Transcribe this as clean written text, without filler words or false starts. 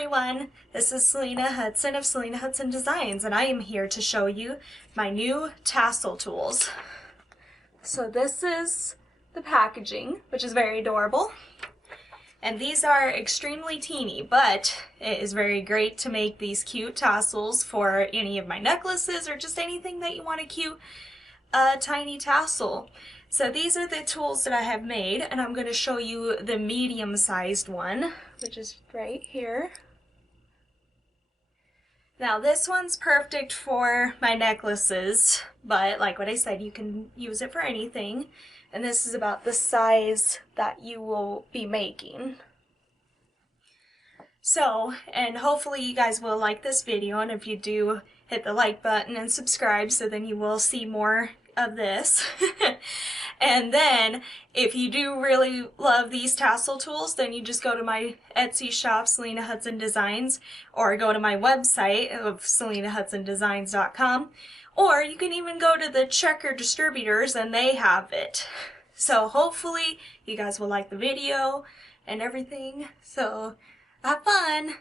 everyone, this is Selina Hudson of Selina Hudson Designs, and I am here to show you my new tassel tools. So this is the packaging, which is very adorable, and these are extremely teeny, but it is very great to make these cute tassels for any of my necklaces or just anything that you want a cute tiny tassel. So these are the tools that I have made, and I'm going to show you the medium-sized one, which is right here. Now this one's perfect for my necklaces, but like what I said, you can use it for anything. And this is about the size that you will be making. So, and hopefully you guys will like this video, and if you do, hit the like button and subscribe so then you will see more of this. And then if you do really love these tassel tools, then you just go to my Etsy shop, Selina Hudson Designs, or go to my website of selinahudsondesigns.com, or you can even go to the Checker distributors and they have it. So hopefully you guys will like the video and everything. So have fun!